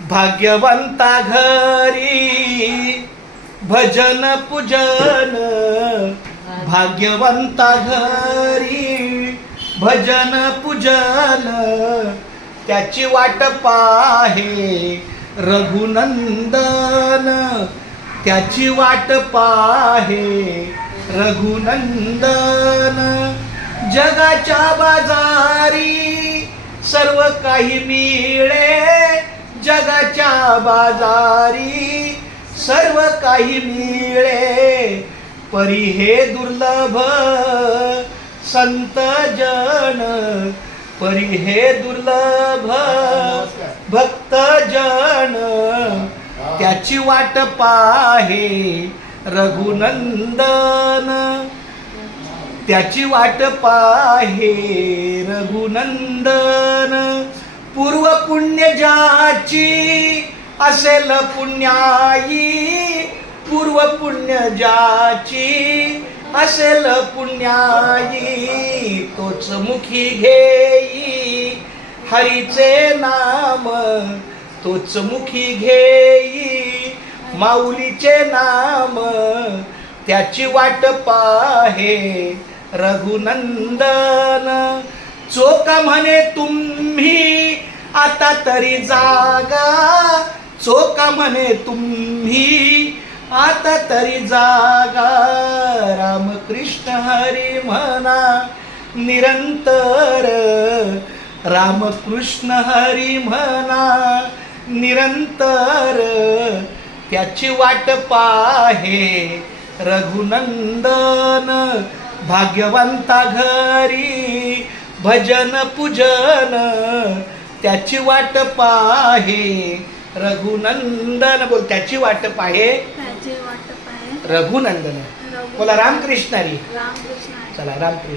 भाग्यवंता घरी भजन पूजन, भाग्यवंता घरी भजन पूजन, त्याची वाट पाहे रघुनंदन, त्याची वाट पाहे रघुनंदन. जगाच्या बाजारी सर्व काही मिळे, जगाच्या बाजारी सर्व काही मिळे, परी हे दुर्लभ संत जन, परी हे दुर्लभ भक्त जन, त्याची वाट पाहे रघुनंदन, त्याची वाट पाहे रघुनंदन. पूर्व पुण्य ज्याची असेल पुण्याई, पूर्व पुण्य ज्याची असेल पुण्याई, तोच मुखी घेई हरीचे नाम, तोच मुखी घेई माऊलीचे नाम, त्याची वाट पाहे रघुनंदन. चोका म्हणे तुम्ही आता तरी जागा, चोका म्हणे तुम्ही आता तरी जागा, रामकृष्ण हरी म्हणा निरंतर, रामकृष्ण हरी म्हणा निरंतर, त्याची वाट पाहे रघुनंदन. भाग्यवंता घरी भजन पूजन, त्याची वाट पाहे रघुनंदन. बोल, त्याची वाट पाहे रघुनंदन. बोला रामकृष्ण हरी. चला रामकृष्ण.